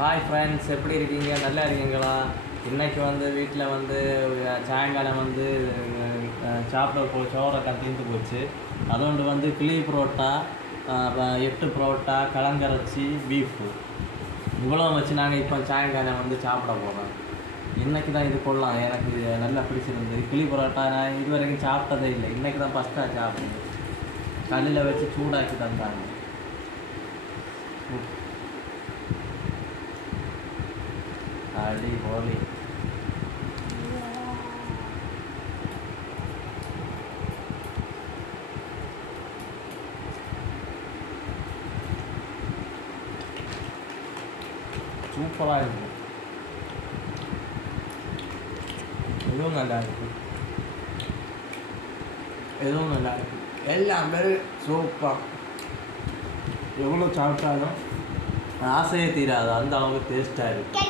Hi friends, எப்படி இருக்கீங்க? நல்லா இருக்கீங்களா? இன்றைக்கி வந்து வீட்டில் வந்து சாயங்காலம் வந்து சாப்பிட சோறை கத்திட்டு போச்சு. அதோண்டு வந்து கிளி புரோட்டா, 8 புரோட்டா, கலங்கரைச்சி, பீஃபு இவ்வளோ வச்சு நாங்கள் இப்போ சாயங்காலம் வந்து சாப்பிட போகிறோம். இன்றைக்கி தான் இது கொள்ளலாம், எனக்கு நல்லா பிடிச்சிருந்தது. கிளி புரோட்டா நான் இது வரைக்கும் சாப்பிட்டதே இல்லை. இன்றைக்கி தான் ஃபஸ்ட்டாக சாப்பிடுது. கல்லில் வச்சு சூடாக்கி தந்தாங்க. அடி போலி. சூப்பராக இருக்குது. இதுவும் நல்லா இருக்குது. இதுவும் நல்லா இருக்குது. எல்லாமே சூப்பர். எவ்வளோ சாப்பிட்டாலும் ஆசையே தீராது, அந்த அளவுக்கு டேஸ்ட்டாக இருக்குது.